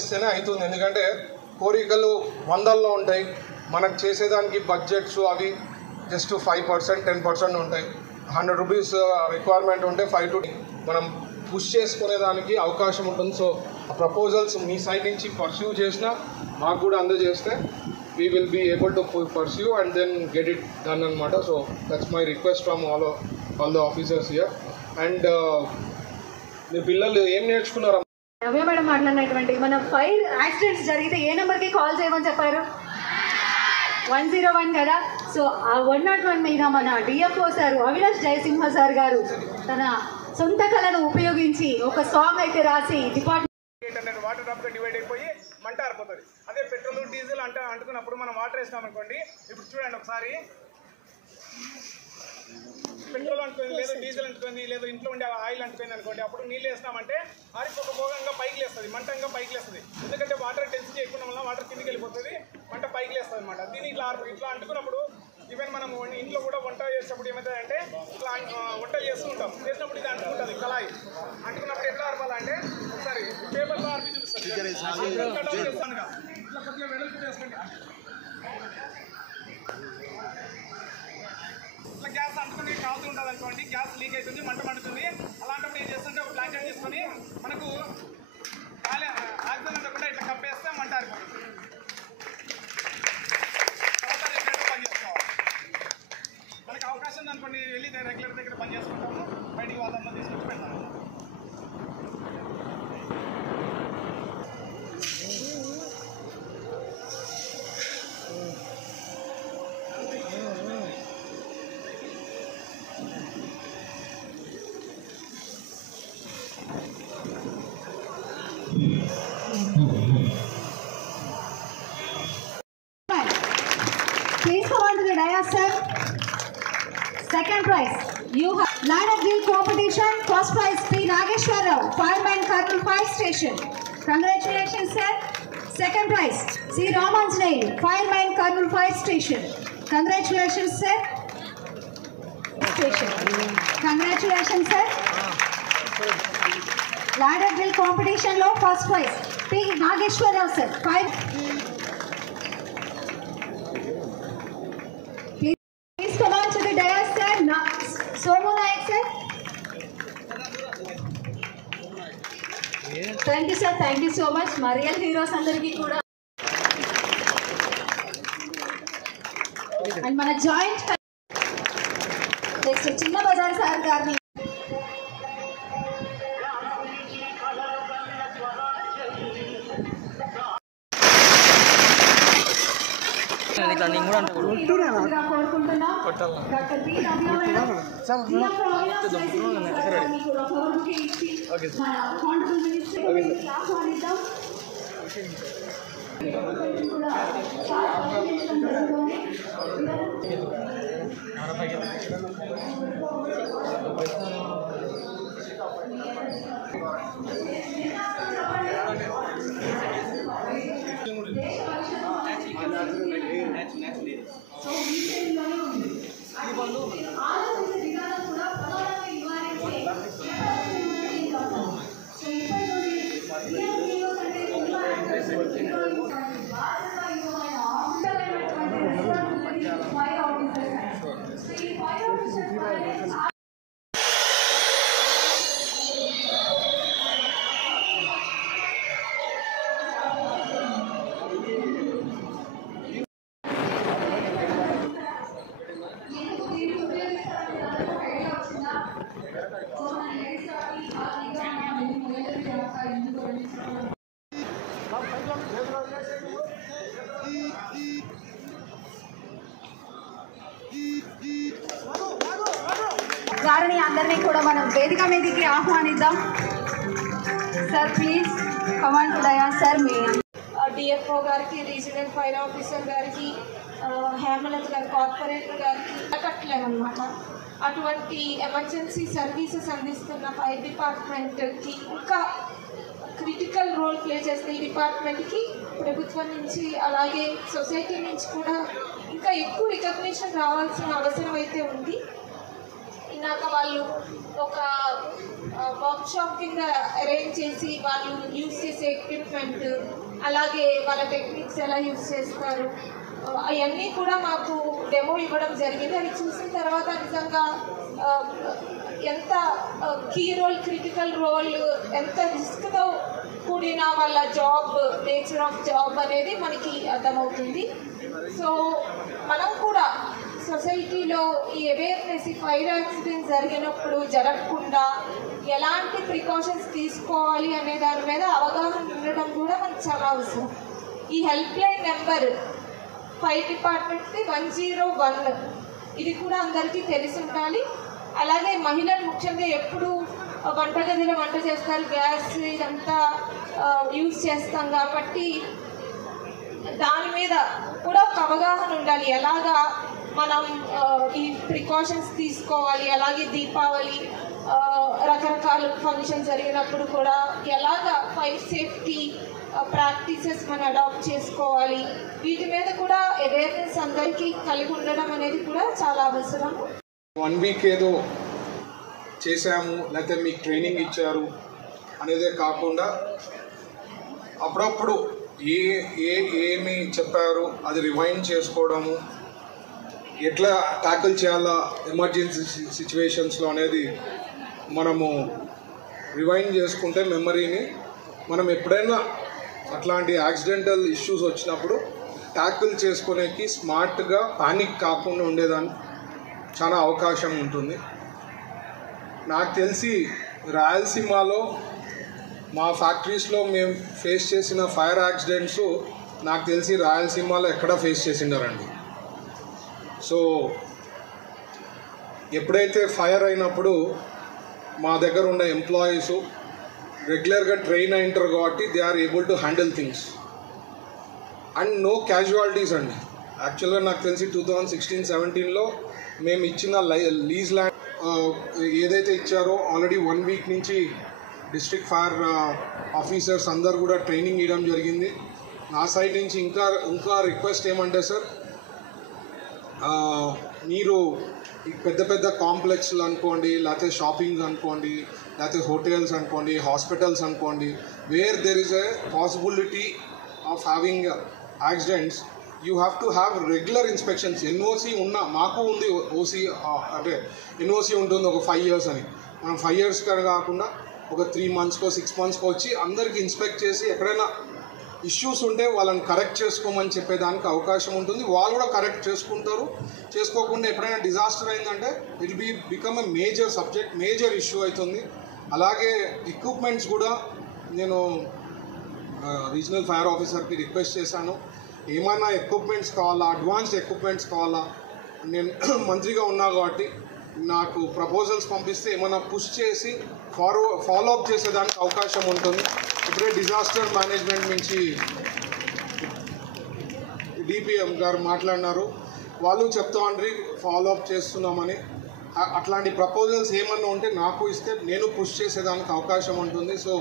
చేస్తేనే అవుతుంది. ఎందుకంటే కోరికలు వందల్లో ఉంటాయి, మనకు చేసేదానికి బడ్జెట్స్ అవి జస్ట్ 5% 10% ఉంటాయి. 100 రూపీస్ రిక్వైర్మెంట్ ఉంటే 5 to 10 మనం పుష్ చేసుకునేదానికి అవకాశం ఉంటుంది. సో ప్రపోజల్స్ మీ సైడ్ నుంచి పర్స్యూ చేసినా మాకు కూడా అందజేస్తే we will be able to pursue and then get it done anamata. So that's my request from all the officers here. And మీ పిల్లలు ఏం నేర్చుకున్నారు? నవ్య మేడం మాట్లాడినటువంటి మన ఫైర్ యాక్సిడెంట్స్ జరిగితే ఏ నెంబర్కి కాల్ చేయమని చెప్పారు? 101 కదా. సో ఆ 101 మీద మన DFO sir Avinash Jayasimha sir గారు తన సొంత కళను ఉపయోగించి ఒక సాంగ్ అయితే రాసి డిపార్ట్మెంట్ వాటర్ డ్రాప్గా డివైడ్ అయిపోయి మంట ఆరిపోతుంది. అదే పెట్రోల్ డీజిల్ అంటుకున్నప్పుడు మనం వాటర్ వేసినాం అనుకోండి, ఇప్పుడు చూడండి ఒకసారి, పెట్రోల్ అంటుకుంది లేదా డీజిల్ అంటుకుంది లేదా ఇంట్లో ఉండే ఆయిల్ అంటుకుంది అనుకోండి, అప్పుడు నీళ్ళు వేసినామంటే ఆరిపోకపోగా పైకి లేస్తుంది, మంటంగా పైకి లేస్తుంది. ఎందుకంటే వాటర్ టెన్షన్ చేయకుండా వల్ల వాటర్ కిందికి వెళ్ళిపోతుంది, మంట పైకి లేస్తుంది అనమాట. దీన్ని ఇట్లా అంటుకున్నప్పుడు ఈవెన్ మనం ఇంట్లో కూడా వంట చేసేటప్పుడు ఏమవుతుందంటే ఇట్లా వంటలు చేస్తూ ఉంటాం, చేసినప్పుడు ఇది అంటుకుంటుంది కళాయి. అంటుకున్నప్పుడు ఎట్లా ఆర్పాలంటే ఒకసారి పేపర్లో ఆర్పి చూపిస్తాను, ఇట్లా కొద్దిగా వెడల్పు చేసుకోండి. ఇట్లా గ్యాస్ అంటుకుని కాలుతూ ఉంటుంది అనుకోండి, గ్యాస్ లీక్ అవుతుంది, మంట మండుతుంది. అలాంటప్పుడు ఏం చేస్తుంటే ఒక బ్లాంకెట్ తీసుకొని మనకు ఆక్సిజన్ ఉండకుండా ఇట్లా కప్పేస్తే మంట ఆరిపోతుంది. మనకు అవకాశం అనుకోండి వెళ్ళి రెగ్యులర్ దగ్గర పని చేసుకుంటాము, బయటికి వాతావరణం తీసుకొచ్చి పెడతాము. Please come on to the dais, sir. Second prize, you have ladder drill competition. First prize, P. Nageshwar Rao, fireman, Karnal Fire Station. Congratulations, sir. Second prize, C. Ramanjanail, fireman, Karnal Fire Station. Congratulations, sir. Congratulations, sir. Ladder drill competition lo first prize, P. Nageshwar Rao, sir. Please come on to the dais, sir. Somu Naik, sir. Thank you, sir. Thank you so much. మా real heroes అందరికీ కూడా and మన joint next చిన్న Bazar sir గారిని కోరుకుంటున్నాం. Doctor B Ramya madam contribute minister ఆహ్వానిద్దాం. So విషయంలోనే ఉంది ఆలోచించే విధానం కూడా ప్రమాదాన్ని నివారించే గారిని అందరినీ కూడా మనం వేదిక మీదకి ఆహ్వానిద్దాం. Sir please command to dais. Sir మీ డిఎఫ్ఓ గారికి, రీజనల్ ఫైర్ ఆఫీసర్ గారికి, హేమలత గారి కార్పొరేటర్ గారికి కట్టలేమన్నమాట. అటువంటి ఎమర్జెన్సీ సర్వీసెస్ అందిస్తున్న ఫైర్ డిపార్ట్మెంట్కి ఇంకా క్రిటికల్ రోల్ ప్లే చేస్తే ఈ డిపార్ట్మెంట్కి ప్రభుత్వం నుంచి అలాగే సొసైటీ నుంచి కూడా ఇంకా ఎక్కువ రికగ్నిషన్ రావాల్సిన అవసరం అయితే ఉంది. ఇందాక వాళ్ళు ఒక వర్క్షాప్ కింద అరేంజ్ చేసి వాళ్ళు యూజ్ చేసే ఎక్విప్మెంట్, అలాగే వాళ్ళ టెక్నిక్స్ ఎలా యూజ్ చేస్తారు, అవన్నీ కూడా మాకు డెమో ఇవ్వడం జరిగింది. అవి చూసిన తర్వాత నిజంగా ఎంత కీ రోల్, క్రిటికల్ రోల్, ఎంత రిస్క్తో కూడిన వాళ్ళ జాబ్, నేచర్ ఆఫ్ జాబ్ అనేది మనకి అర్థమవుతుంది. సో మనం కూడా సొసైటీలో ఈ అవేర్నెస్, ఈ ఫైర్ యాక్సిడెంట్ జరిగినప్పుడు జరగకుండా ఎలాంటి ప్రికాషన్స్ తీసుకోవాలి అనే దాని మీద అవగాహన ఉండడం కూడా మనకు చాలా అవసరం. ఈ హెల్ప్ లైన్ నెంబర్ ఫైర్ డిపార్ట్మెంట్ది 101, ఇది కూడా అందరికీ తెలిసి ఉండాలి. అలాగే మహిళలు ముఖ్యంగా ఎప్పుడు వంటగదిలో వంట చేస్తారు, గ్యాస్ ఇదంతా యూజ్ చేస్తాం కాబట్టి దాని మీద కూడా ఒక అవగాహన ఉండాలి. ఎలాగా మనం ఈ ప్రికాషన్స్ తీసుకోవాలి, అలాగే దీపావళి రకరకాల ఫంక్షన్ జరిగినప్పుడు కూడా ఎలాగా ఫైర్ సేఫ్టీ ప్రాక్టీసెస్ మనం అడాప్ట్ చేసుకోవాలి, వీటి మీద కూడా అవేర్నెస్ అందరికీ కలిగి ఉండడం అనేది కూడా చాలా అవసరం. 1 వీక్ ఏదో చేసాము లేకపోతే మీకు ట్రైనింగ్ ఇచ్చారు అనేదే కాకుండా అప్పుడప్పుడు ఏమి చెప్పారు అది రివైండ్ చేసుకోవడము, ఎట్లా ట్యాకిల్ చేయాలా ఎమర్జెన్సీ సిచ్యువేషన్స్లో అనేది మనము రివైండ్ చేసుకుంటే మెమరీని మనం ఎప్పుడైనా అట్లాంటి యాక్సిడెంటల్ ఇష్యూస్ వచ్చినప్పుడు ట్యాకిల్ చేసుకునేకి స్మార్ట్గా పానిక్ కాకుండా ఉండేదాన్ని చాలా అవకాశం ఉంటుంది. నాకు తెలిసి రాయలసీమలో మా ఫ్యాక్టరీస్లో మేము ఫేస్ చేసిన ఫైర్ యాక్సిడెంట్స్ నాకు తెలిసి రాయలసీమలో ఎక్కడ ఫేస్ చేసిండారండి. సో ఎప్పుడైతే ఫైర్ అయినప్పుడు మా దగ్గర ఉన్న ఎంప్లాయీస్ రెగ్యులర్గా ట్రైన్ అయింటారు కాబట్టి they are able to handle things and no casualties అండి. యాక్చువల్గా నాకు తెలిసి 2016-17లో మేము ఇచ్చిన లీజ్ ల్యాండ్ ఏదైతే ఇచ్చారో ఆల్రెడీ 1 వీక్ నుంచి డిస్ట్రిక్ట్ ఫైర్ ఆఫీసర్స్ అందరు కూడా ట్రైనింగ్ ఇవ్వడం జరిగింది. నా సైడ్ నుంచి ఇంకా రిక్వెస్ట్ ఏమంటే సార్, మీరు పెద్ద పెద్ద కాంప్లెక్స్లు అనుకోండి, లేకపోతే షాపింగ్ అనుకోండి, లేకపోతే హోటల్స్ అనుకోండి, హాస్పిటల్స్ అనుకోండి, where there is a possibility of having accidents, you have to have regular inspections. NOC ఉన్న మాకు ఉంది, ఓసీ అంటే ఎన్ఓసి ఉంటుంది ఒక 5 years అని. మనం 5 years కాకుండా ఒక 3 monthsకో 6 monthsకో వచ్చి అందరికి ఇన్స్పెక్ట్ చేసి ఎక్కడైనా ఇష్యూస్ ఉంటే వాళ్ళని కరెక్ట్ చేసుకోమని చెప్పేదానికి అవకాశం ఉంటుంది. వాళ్ళు కూడా కరెక్ట్ చేసుకుంటారు. చేసుకోకుండా ఎప్పుడైనా డిజాస్టర్ అయిందంటే it become a major subject, major issue అవుతుంది. అలాగే ఎక్విప్మెంట్స్ కూడా నేను రీజనల్ ఫైర్ ఆఫీసర్కి రిక్వెస్ట్ చేశాను, ఏమైనా ఎక్విప్మెంట్స్ కావాలా, అడ్వాన్స్డ్ ఎక్విప్మెంట్స్ కావాలా. నేను మంత్రిగా ఉన్నా కాబట్టి నాకు ప్రపోజల్స్ పంపిస్తే ఏమైనా పుష్ చేసి ఫాలో అప్ చేసేదానికి అవకాశం ఉంటుంది. ఇప్పుడే డిజాస్టర్ మేనేజ్మెంట్ నుంచి డిపిఎం గారు మాట్లాడినారు, వాళ్ళు చెప్తామండ్రి ఫాలో అప్ చేస్తున్నామని. అట్లాంటి ప్రపోజల్స్ ఏమన్నా ఉంటే నాకు ఇస్తే నేను పుష్ చేసేదానికి అవకాశం ఉంటుంది. సో